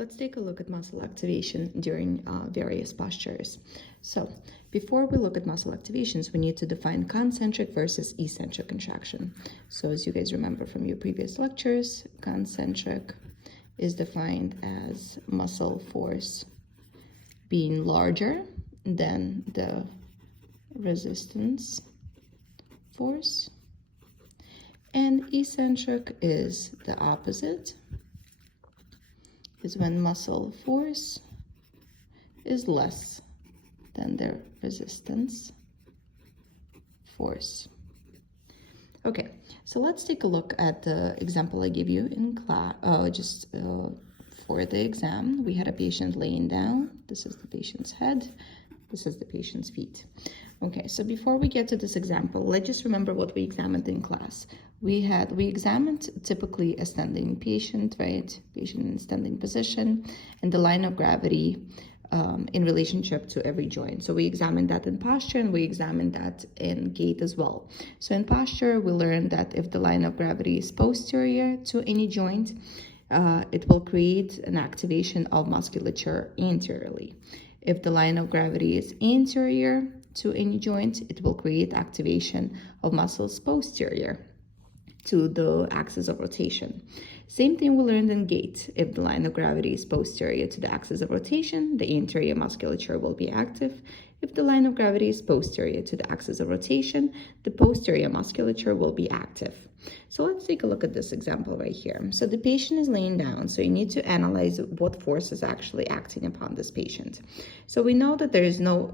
Let's take a look at muscle activation during various postures. So before we look at muscle activations, we need to define concentric versus eccentric contraction. So as you guys remember from your previous lectures, concentric is defined as muscle force being larger than the resistance force. And eccentric is the opposite, is when muscle force is less than the resistance force. Okay, so let's take a look at the example I gave you in class, for the exam. We had a patient laying down. This is the patient's head. This is the patient's feet. Okay, so before we get to this example, let's just remember what we examined in class. We examined typically a standing patient, right? Patient in standing position, and the line of gravity in relationship to every joint. So we examined that in posture, and we examined that in gait as well. So in posture, we learned that if the line of gravity is posterior to any joint, it will create an activation of musculature anteriorly. If the line of gravity is anterior to any joint, it will create activation of muscles posterior to the axis of rotation. Same thing we learned in gait. If the line of gravity is posterior to the axis of rotation, the anterior musculature will be active. If the line of gravity is posterior to the axis of rotation, the posterior musculature will be active. So let's take a look at this example right here. So the patient is laying down, so you need to analyze what force is actually acting upon this patient. So we know that there is no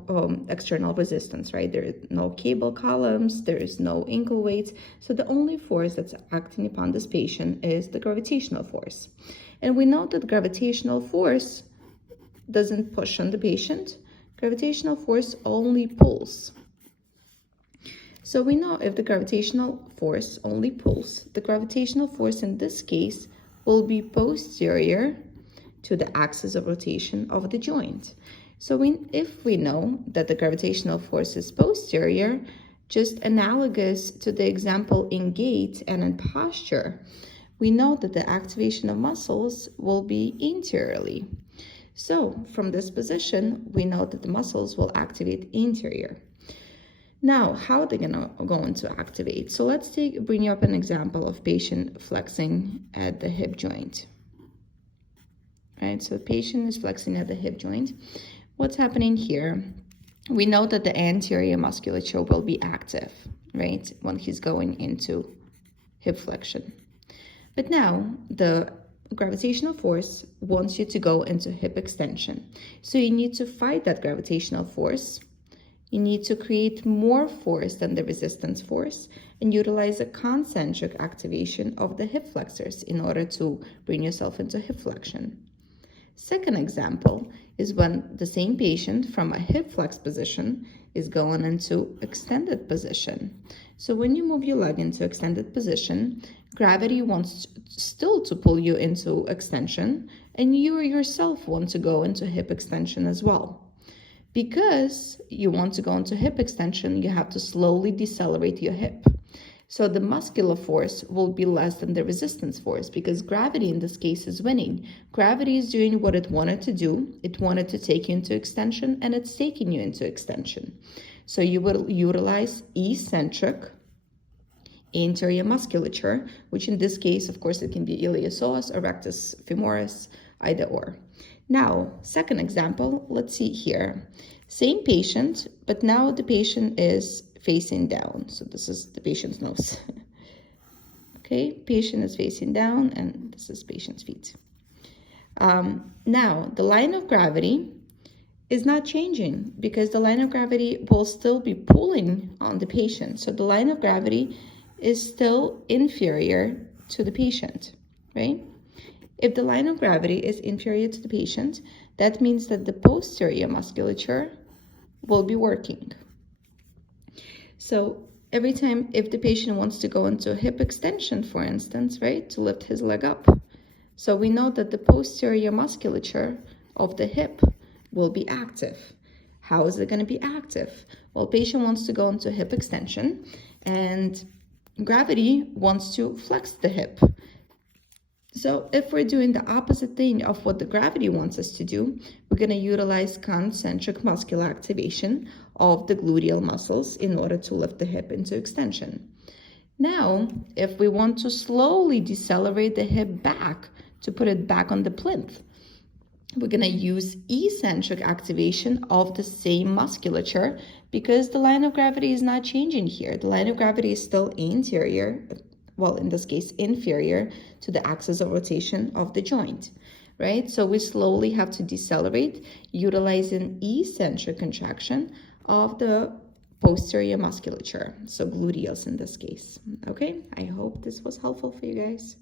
external resistance, right? There are no cable columns, there is no ankle weight. So the only force that's acting upon this patient is the gravitational force. And we know that gravitational force doesn't push on the patient. Gravitational force only pulls. So we know if the gravitational force only pulls, the gravitational force in this case will be posterior to the axis of rotation of the joint. So if we know that the gravitational force is posterior, just analogous to the example in gait and in posture, we know that the activation of muscles will be anteriorly. So from this position, we know that the muscles will activate anterior. Now, how are they going to activate? So let's bring you up an example of patient flexing at the hip joint. Right, so the patient is flexing at the hip joint. What's happening here? We know that the anterior musculature will be active, right, when he's going into hip flexion. But now, the gravitational force wants you to go into hip extension. So you need to fight that gravitational force. You need to create more force than the resistance force and utilize a concentric activation of the hip flexors in order to bring yourself into hip flexion. Second example is when the same patient from a hip flex position is going into extended position. So when you move your leg into extended position, gravity wants still to pull you into extension, and you yourself want to go into hip extension as well. Because you want to go into hip extension, you have to slowly decelerate your hip. So the muscular force will be less than the resistance force because gravity in this case is winning. Gravity is doing what it wanted to do. It wanted to take you into extension, and it's taking you into extension. So you will utilize eccentric anterior musculature, which in this case, of course, it can be iliopsoas or rectus femoris, either or. Now, second example, let's see here. Same patient, but now the patient is facing down. So this is the patient's nose. Okay, patient is facing down, and this is patient's feet. Now, the line of gravity is not changing because the line of gravity will still be pulling on the patient. So the line of gravity is still inferior to the patient, right? If the line of gravity is inferior to the patient, that means that the posterior musculature will be working. So every time if the patient wants to go into hip extension, for instance, right, to lift his leg up, so we know that the posterior musculature of the hip will be active. How is it going to be active? Well, patient wants to go into hip extension, and gravity wants to flex the hip. So if we're doing the opposite thing of what the gravity wants us to do, we're going to utilize concentric muscular activation of the gluteal muscles in order to lift the hip into extension. Now, if we want to slowly decelerate the hip back to put it back on the plinth, we're going to use eccentric activation of the same musculature because the line of gravity is not changing here. The line of gravity is still anterior, well, in this case, inferior to the axis of rotation of the joint, right? So we slowly have to decelerate utilizing eccentric contraction of the posterior musculature, so gluteus in this case. Okay, I hope this was helpful for you guys.